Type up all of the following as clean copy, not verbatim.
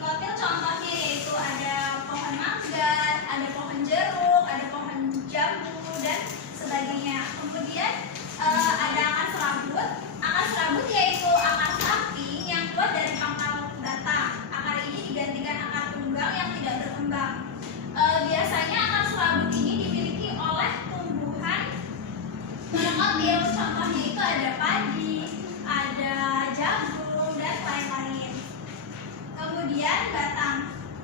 kotil contohnya yaitu ada pohon mangga, ada pohon jeruk, ada pohon jambu, dan sebagainya. Kemudian ada akar serabut. Akar serabut yaitu akar samping yang keluar dari pangkal batang. Akar ini digantikan akar tunggang yang tidak berkembang. Biasanya akar serabut ini dimiliki oleh tumbuhan monokotil. Contohnya itu ada padi, ada jagung, dan lain-lain. Kemudian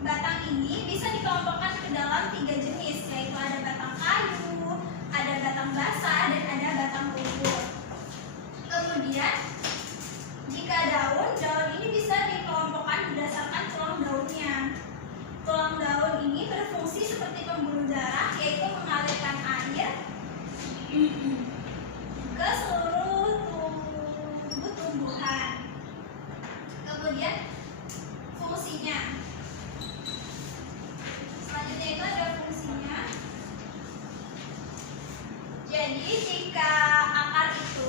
batang ini bisa dikelompokkan ke dalam 3 jenis, yaitu ada batang kayu, ada batang basah, dan ada batang gugur. Kemudian jika daun ini bisa dikelompokkan berdasarkan tulang daunnya. Tulang daun ini berfungsi seperti pembuluh darah, yaitu mengalirkan air ke seluruh tubuh tumbuhan. Kemudian fungsinya, selanjutnya itu ada fungsinya. Jadi jika akar itu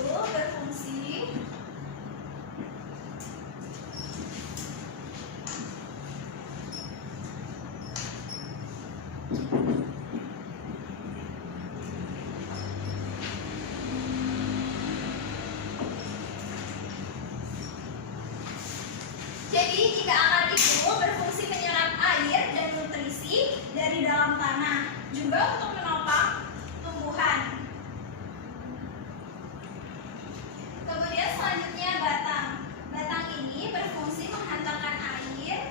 berfungsi menyerap air dan nutrisi dari dalam tanah, juga untuk menopang tumbuhan. Kemudian selanjutnya batang. Batang ini berfungsi menghantarkan air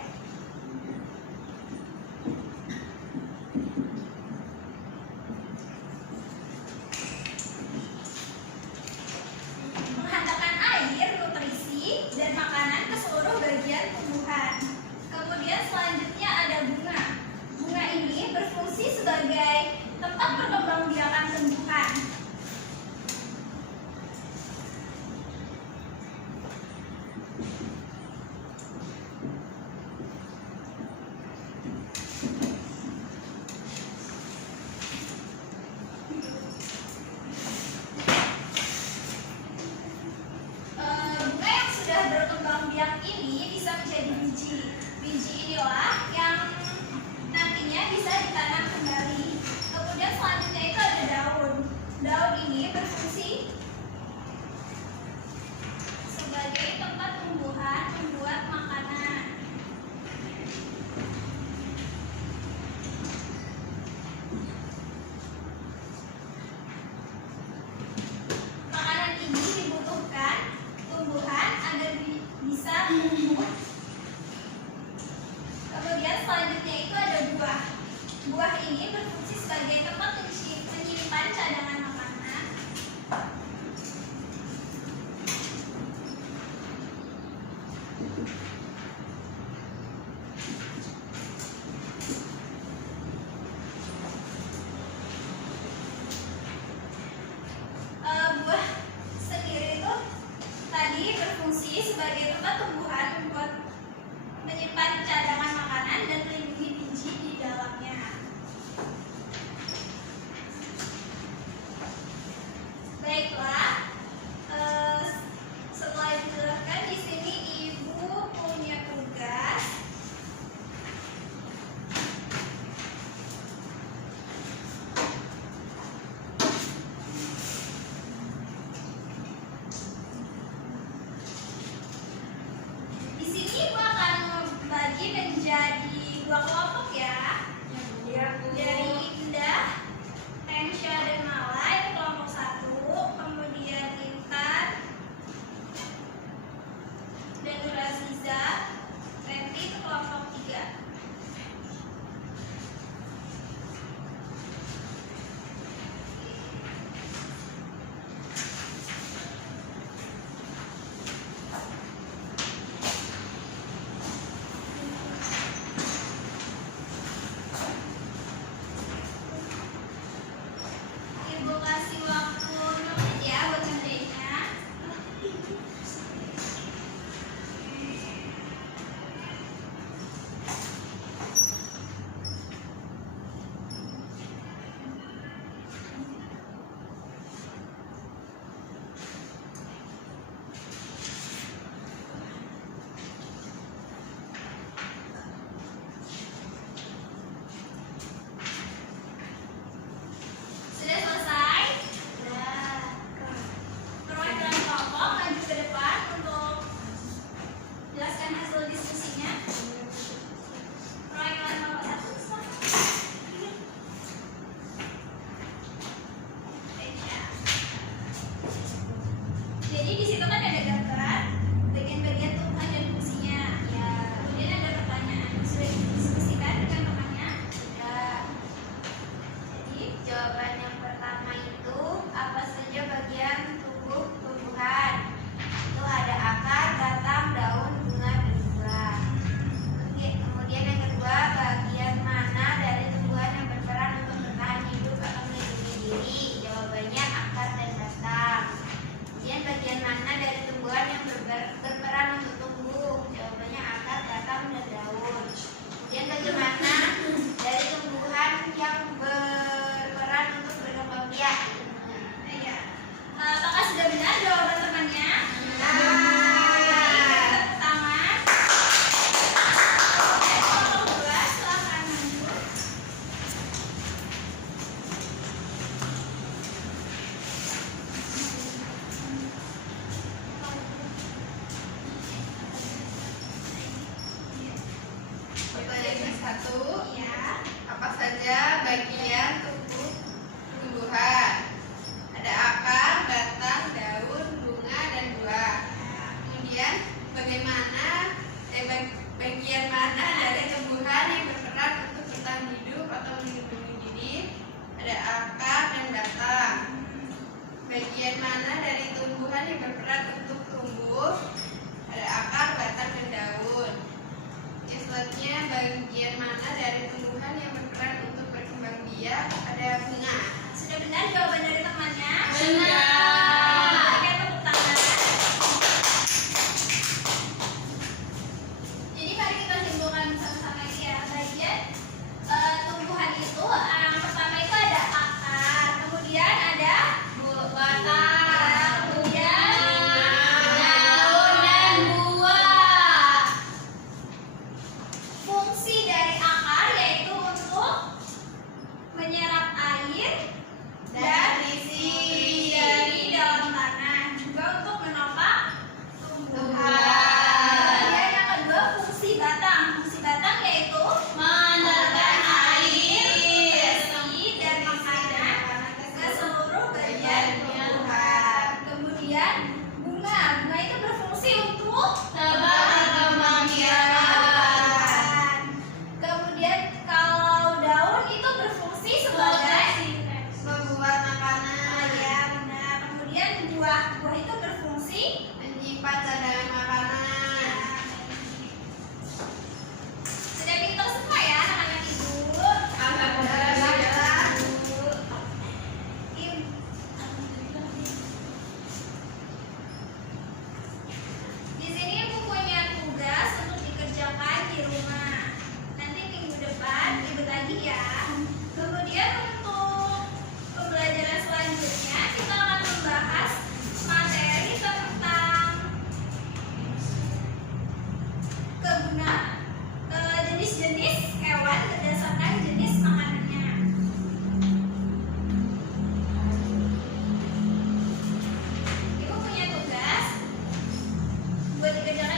nutrisi, dan makanan ke seluruh bagian tumbuhan. Kemudian selanjutnya ada bunga. Bunga ini berfungsi sebagai tempat perkembangbiakan tumbuhan. Ini bisa menjadi biji. Biji inilah yang nantinya bisa ditanam kembali. Kemudian selanjutnya itu ada daun. Daun ini berfungsi sebagai tempat tumbuhan membuat makanan. Makanan ini dibutuhkan tumbuhan agar bisa tumbuh. Kemudian selanjutnya itu ada buah. Buah ini berfungsi sebagai tempat menyimpan cadangan makanan. Buah sendiri itu tadi berfungsi sebagai tempat tumbuhan membuat menyimpan cadangan makanan dan melindungi biji di dalamnya. Baiklah, setelah dijelaskan di sini Ibu punya tugas menjadi 2 kelompok ya. Dari Indah, Tensha, dan Mala itu kelompok 1. Kemudian Intan dan Nuraziza, Renti itu kelompok 3. satu. Ya. Apa saja bagian tubuh tumbuhan? Ada akar, batang, daun, bunga, dan buah. Kemudian bagian mana dari tumbuhan yang berperan untuk bertahan hidup atau melindungi diri? Ada akar dan batang. Bagian mana dari tumbuhan yang berperan untuk tumbuh? Ada akar, batang, dan daun. Yang selanjutnya, bagian mana dari tumbuhan yang berperan untuk berkembang biak? Ada bunga. Sudah benar jawaban dari temannya? Benar. Oke, tepuk tangan. Jadi mari kita simpulkan sama-sama ya. Bagian tumbuhan itu yang pertama itu ada akar, kemudian ada batang, kemudian daun dan buah. Fungsi dari akar yaitu untuk menyerap air dan Nutrisi dari dalam tanah, juga untuk menopang tumbuhan. tumbuhan. Kemudian yang kedua fungsi batang. Fungsi batang yaitu Menanamkan air bersih dan makanan ke seluruh bagian tumbuhan. Kemudian bunga. Bunga itu berfungsi untuk Tebar berkembang biak. Kemudian kalau daun itu berfungsi sebagai Membuat makanan. ya benar. Kemudian buah itu berfungsi Menyimpan cadangan makanan. sudah pintar semua ya anak-anak ibu. Alhamdulillah. Di sini ibu punya tugas untuk dikerjakan di rumah. Nanti minggu depan ribet lagi ya. Kemudian untuk pembelajaran selanjutnya kita akan membahas materi tentang jenis-jenis hewan berdasarkan jenis makanannya. Ibu punya tugas buat dikerjakan